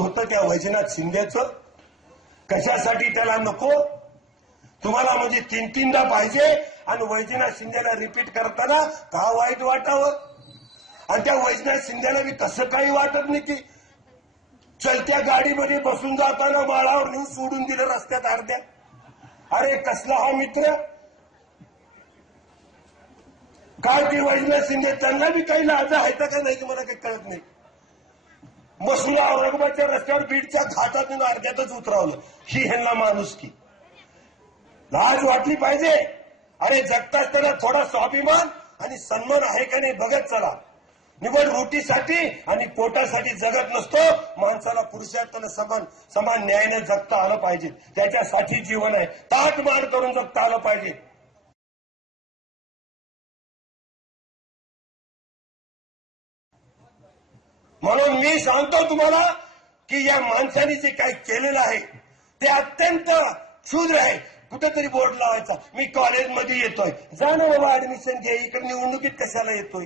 होतं त्या वैजनाथ शिंदेचं? कशासाठी त्याला नको? तुम्हाला म्हणजे तीनदा पाहिजे आणि वैजनाथ शिंदेला रिपीट करताना का वाईट वाटावं? आणि त्या वैजनाथ शिंदेला बी तसं काही वाटत नाही की चलत्या गाडीमध्ये बसून जाताना माळावर नेऊन सोडून दिलं रस्त्यात अर्ध्या. अरे कसला हा मित्र? काय ते वैजनाथ शिंदे त्यांना बी काही लाज आहे का नाही की मला काही कळत नाही. मसूला औरंगाबादच्या रस्त्यावर बीडच्या घाटातून अर्ध्यातच उतरावलं. ही ह्यांना माणुसकी, लाज वाटली पाहिजे. अरे जगताच त्याला थोडा स्वाभिमान आणि सन्मान आहे का नाही बघत चला. निवड रोटीसाठी आणि पोटासाठी जगत नसतो. माणसाला पुरुषार्थानं समान न्यायाने जगता आलं पाहिजे. त्याच्यासाठी जीवन आहे. ताट मान करून जगता आलं पाहिजे. म्हणून मी सांगतो तुम्हाला की या माणसाने जे काही केलेलं आहे ते अत्यंत क्षुद्र आहे. कुठेतरी बोर्ड लावायचा, मी कॉलेजमध्ये येतोय, जा ना बाबा ऍडमिशन घे, इकडे निवडणुकीत कशाला येतोय?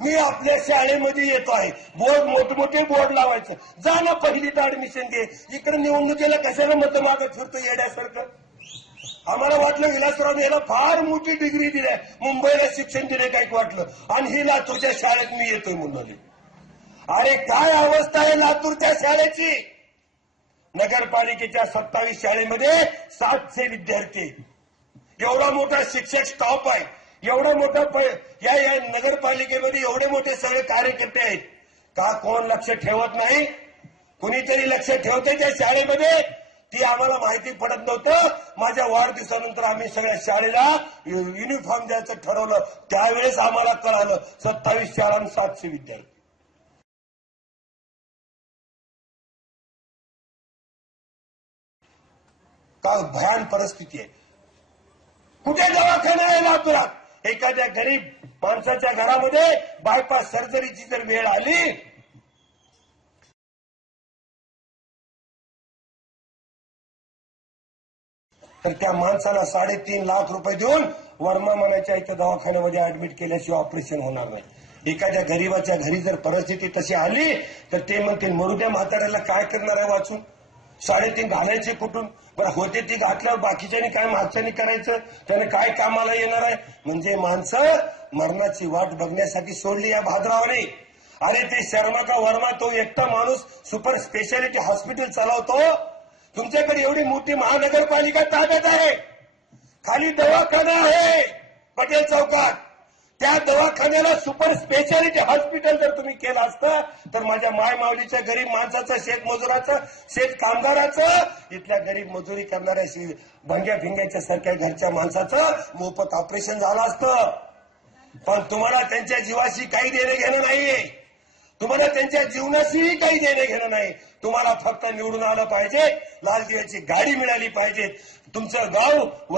मी आपल्या शाळेमध्ये येतो आहे, बोर्ड मोठमोठे बोर्ड लावायचं, जा ना पहिलीत ऍडमिशन घे, इकडे निवडणुकीला कशाला मत मागत फिरतो येड्यासारखं? आम्हाला वाटलं विलासराव याला फार मोठी डिग्री दिली, मुंबईला शिक्षण दिले काही वाटलं, आणि ही लातूरच्या शाळेत मी येतोय म्हणून. अरे काय अवस्था आहे लातूरच्या शाळेची? नगरपालिकेच्या 27 शाळेमध्ये 700 विद्यार्थी, एवढा मोठा शिक्षक स्टाफ आहे, एवढा मोठा या नगरपालिकेमध्ये एवढे मोठे सगळे कार्यकर्ते आहेत. का कोण लक्ष ठेवत नाही? कुणीतरी लक्ष ठेवते त्या शाळेमध्ये? ती आम्हाला माहिती पडत नव्हतं. माझ्या वाढदिवसानंतर आम्ही सगळ्या शाळेला युनिफॉर्म द्यायचं ठरवलं, त्यावेळेस आम्हाला कळालं 27 शाळा 700 विद्यार्थी. का भयान परिस्थिती आहे. कुठे दवाखाना आहे लातूरात? एखाद्या गरीब माणसाच्या घरामध्ये बायपास सर्जरीची जर वेळ आली तर त्या माणसाला 3.5 लाख रुपये देऊन वर्मा म्हणायच्या इथं दवाखान्यामध्ये ऍडमिट केल्याशिवाय ऑपरेशन होणार नाही. एखाद्या गरीबाच्या घरी जर परिस्थिती तशी आली तर ते म्हणतील मरुद्या म्हाताऱ्याला काय करणार आहे वाचून, 3.5 घालायचे कुठून? बरं होते ती घातल्यावर बाकीच्यानी काय मागच्यानी करायचं? त्याने काय कामाला येणार आहे? म्हणजे माणसं मरणाची वाट बघण्यासाठी सोडली या भाद्रावाने. अरे ते शर्मा का वर्मा तो एकटा माणूस सुपर स्पेशालिटी हॉस्पिटल चालवतो. तुमच्याकडे एवढी मोठी महानगरपालिका ताब्यात आहे, खाली दवाखाना आहे पटेल चौकात, त्या दवाखान्याला सुपर स्पेशालिटी हॉस्पिटल जर तुम्ही केलं असतं तर माझ्या मायमाऊलीच्या गरीब माणसाचं, शेतमजुराचं, शेत कामगाराचं, इथल्या गरीब मजुरी करणाऱ्या भंग्या भिंग्याच्या सारख्या घरच्या माणसाचं मोफत ऑपरेशन झालं असतं. पण तुम्हाला त्यांच्या जीवाशी काही देणं घेणं नाहीये, तुम्हाला त्यांच्या जीवनाशीही काही देणं घेणं नाही. तुम्हाला फक्त निवडून आलं पाहिजे, लाल दिव्याची गाडी मिळाली पाहिजे, तुमचं गाव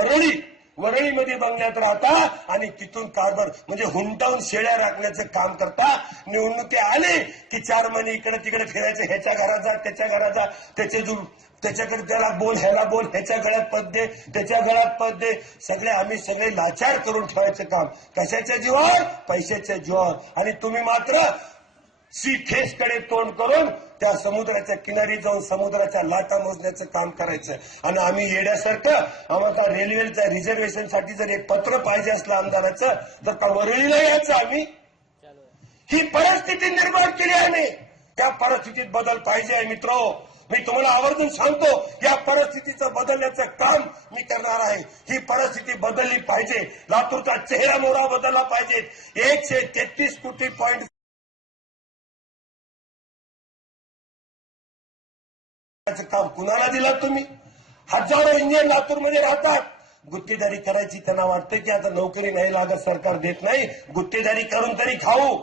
वरळीमध्ये बंगल्यात राहता आणि तिथून कारभार म्हणजे हुंटावून शेळ्या राखण्याचं काम करता. निवडणुकी आले की 4 महिने इकडे तिकडे फिरायचं, ह्याच्या घरात जा त्याच्या घरात जा, त्याच्याकडे त्याला बोल, ह्याला बोल, ह्याच्या गळ्यात पद दे, त्याच्या गळ्यात पद दे. आम्ही सगळे लाचार करून ठेवायचं काम. कशाच्या जीवावर? पैशाच्या जीवावर. आणि तुम्ही मात्र सी फेसकडे तोंड करून त्या समुद्राच्या किनारी जाऊन समुद्राच्या लाटा मोजण्याचं काम करायचं. आणि आम्ही येण्यासारखं आम्हाला रेल्वेच्या रिझर्वेशनसाठी जर एक पत्र पाहिजे असलं आमदाराचं तर का वरळीला यायचं आम्ही? ही परिस्थिती निर्माण केली आहे. त्या परिस्थितीत बदल पाहिजे आहे मित्रो. मी तुम्हाला आवर्जून सांगतो, या परिस्थितीचं बदलण्याचं काम मी करणार आहे. ही परिस्थिती बदलली पाहिजे, लातूरचा चेहरा मोहरा बदलला पाहिजे. 133 कोटी पॉईंट काम कुणाला दिला तुम्ही? हजारो इंजिनियर लातूरमध्ये राहतात, गुत्तेदारी करायची त्यांना वाटतं की आता नोकरी नाही लागत, सरकार देत नाही, गुत्तेदारी करून तरी खाऊ.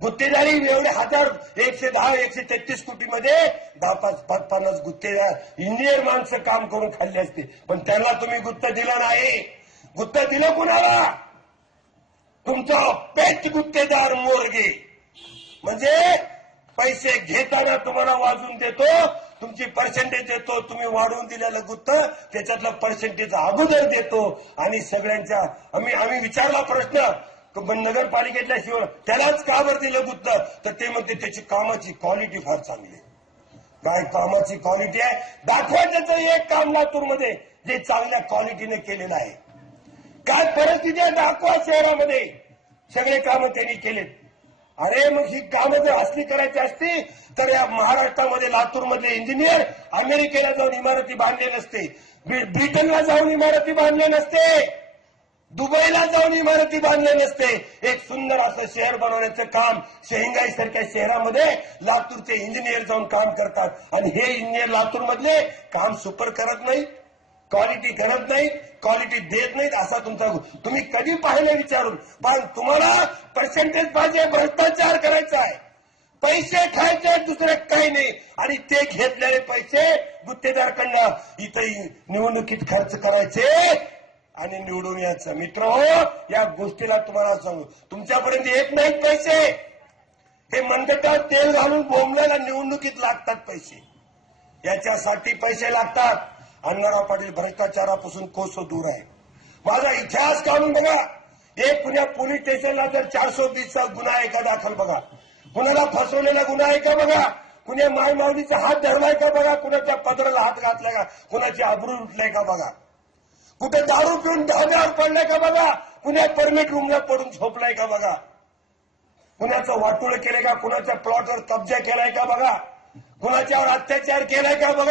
गुत्तेदारी एवढे 133 कोटीमध्ये 10-50 गुत्तेदार इंजिनियर माणसं काम करून खाल्ली असते, पण त्यांना तुम्ही गुत्त दिलं नाही. गुत्त दिलं कुणाला? तुमचा पेट गुत्तेदार मोरगे. म्हणजे पैसे घेताना तुम्हाला वाजून देतो, तुमची पर्सेंटेज देतो, तुम्ही वाढवून दिलेलं गुत्त त्याच्यातलं पर्सेंटेज अगोदर देतो. आणि सगळ्यांच्या आम्ही विचारला प्रश्न नगरपालिकेतल्या शिवाय त्यालाच का बरं दिलं गुत्त, तर ते म्हणते त्याची कामाची क्वालिटी फार चांगली. काय कामाची क्वालिटी आहे दाखवा. त्याचं एक काम लातूरमध्ये जे चांगल्या क्वालिटीने केलेलं आहे. काय परिस्थिती आहे दाखवा. शहरामध्ये सगळे कामं त्यांनी केलेत. अरे मग ही कामं जर असली करायची असती तर या महाराष्ट्रामध्ये लातूरमधले इंजिनियर अमेरिकेला जाऊन इमारती बांधले नसते, ब्रिटनला जाऊन इमारती बांधले नसते, दुबईला जाऊन इमारती बांधले नसते. एक सुंदर असं शहर बनवण्याचं काम शेंगाई सारख्या शहरामध्ये लातूरचे इंजिनियर जाऊन काम करतात. आणि हे इंजिनियर लातूरमधले काम सुपर करत नाहीत, क्वालिटी करत नाहीत, क्वालिटी देत नाहीत. असा तुमचा तुम्ही कधी पाहिलं विचारून. पण तुम्हाला पर्सेंटेज पाहिजे, भ्रष्टाचार करायचा आहे, पैसे खायचे, दुसरे काही नाही. आणि ते घेतलेले पैसे गुत्तेदारकडनं इथं निवडणुकीत खर्च करायचे आणि निवडून यायचं. मित्र हो, या गोष्टीला तुम्हाला सांगू, तुमच्यापर्यंत येत नाहीत पैसे. हे मनगटात तेल घालून बोंबल्याला निवडणुकीत लागतात पैसे. याच्यासाठी पैसे लागतात. अण्णाराव पाटील भ्रष्टाचारापासून कोसो दूर आहे. माझा इतिहास काढून बघा. एक पुण्या पोलीस स्टेशनला जर 420चा गुन्हा आहे का दाखल बघा. कुणाला फसवलेला गुन्हा आहे का बघा. कुण्या मायमाऊलीचा हात धरलाय का बघा. कुणाच्या पदराला हात घातलाय का. कुणाची आबरू उठलाय का बघा. कुठे दारू पिऊन धाब्यावर पडलाय का बघा. कुण्या परमिट रूमला पडून झोपलाय का बघा. कुणाचं वाटोळ केलंय का. कुणाच्या प्लॉटवर कब्जा केलाय का बघा. कुणाच्यावर अत्याचार केलाय का बघा.